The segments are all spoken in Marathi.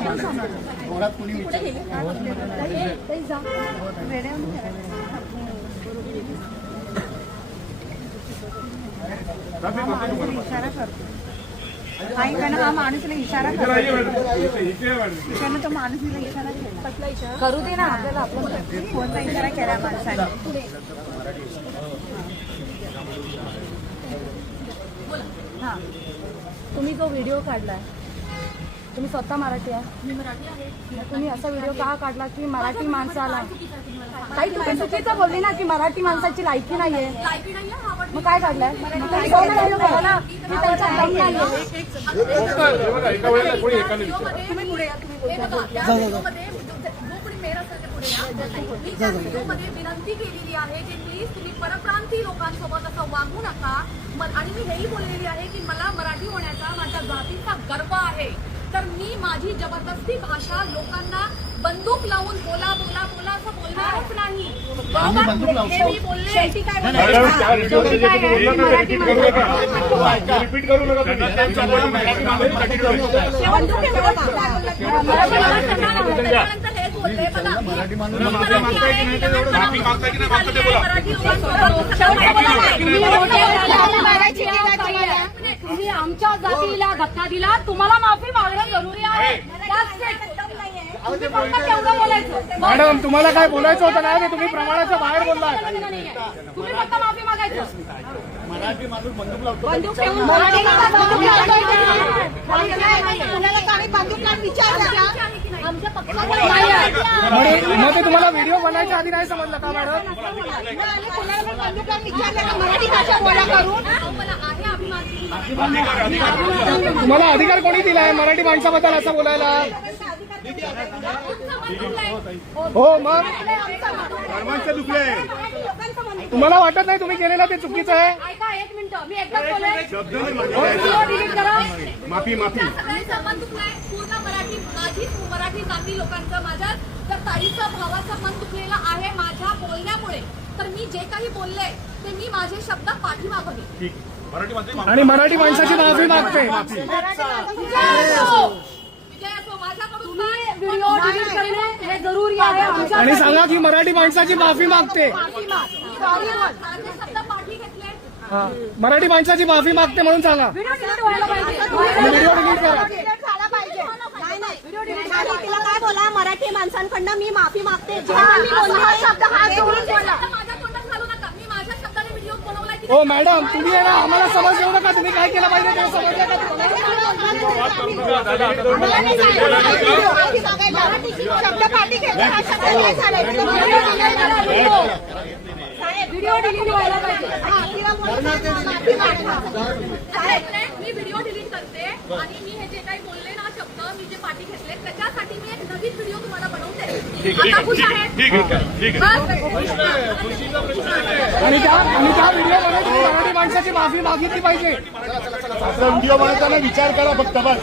घोडात कुणी इशारा करतो हा माणूसला इशारा करतो तो माणूसला इशारा केला करू दे ना आपल्याला आपण कोणता इशारा केला माणसाने हा तुम्ही जो व्हिडिओ काढलाय तुम्ही स्वतः मराठी आहे? मी मराठी आहे. तुम्ही असा व्हिडिओ का काढला की मराठी माणसाला काही तुम्ही चुकीचं बोलली ना की मराठी माणसाची लायकी नाहीये लायकी नाहीये हा पण मग काय काढलंय ना की त्यांचा दम नाहीये तुम्ही पुढे या तुम्ही विनंती केलेली आहे की प्लीज तुम्ही परप्रांतीय लोकांसोबत असं वागू नका आणि मी हेही बोललेली आहे की मला मराठी होण्याचा माझ्या जातीचा गर्व आहे तर मी माझी जबरदस्ती भाषा लोकांना बंदूक लावून बोला बोला बोला असं बोलणारच नाही हे मी बोलले तुम्ही आमच्या जातीला धक्का दिला तुम्हाला माफी मागणं जरुरी आहे मॅडम तुम्हाला काय बोलायचं होतं ना तुम्ही प्रमाणाच्या बाहेर बोललाय तुम्ही फक्त माफी मागायचं मराठी माणूस बंदूक लावतो बंदूक ठेवून आमच्या मग ते तुम्हाला व्हिडिओ बनायच्या आधी नाही समजलं का मॅडम तुम्हाला अधिकार कोणी दिलाय मराठी माणसाबद्दल असं बोलायला हो मग तुम्हाला वाटत नाही तुम्ही केलेलं ते चुकीचं आहे ऐका एक मिनिट मी एकदाच बोलले माफी माफी पूर्ण मराठी जाती लोकांचं माझ्या जर ताईचं भावाचं मन दुखलेलं आहे माझ्या बोलण्यामुळे तर मी जे काही बोलले ते मी माझे शब्द पाठीमागे आणि मराठी माणसाची माफी मागते व्हिडिओ डिलीट करणे हे जरुरी आहे आणि सांगा की मराठी माणसाची माफी मागते मराठी माणसाची माफी मागते म्हणून सांगा व्हिडिओ डिलीट करा तिला काय बोला मराठी माणसांकडनं मी माफी मागते हो मॅडम तुम्ही आहे ना आम्हाला समज देऊ नका तुम्ही काय केलं पाहिजे ते समजलं का व्हिडिओ डिलीट व्हायला पाहिजे मी व्हिडिओ डिलीट करते आणि मी हे जे काही बोलले ना शब्द मी जे पाठी घेतले त्याच्यासाठी मी एक नवीन व्हिडिओ तुम्हाला बनवते आणि त्या व्हिडिओमध्ये तुम्ही मराठी माणसाची माफी मागितली पाहिजे व्हिडिओ बनवताना विचार करा फक्त बस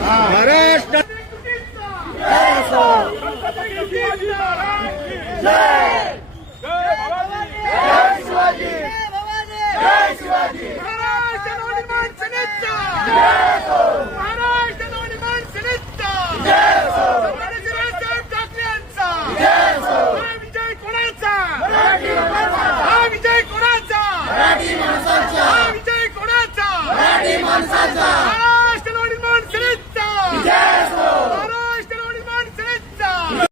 महाराष्ट्र जय शिवाजी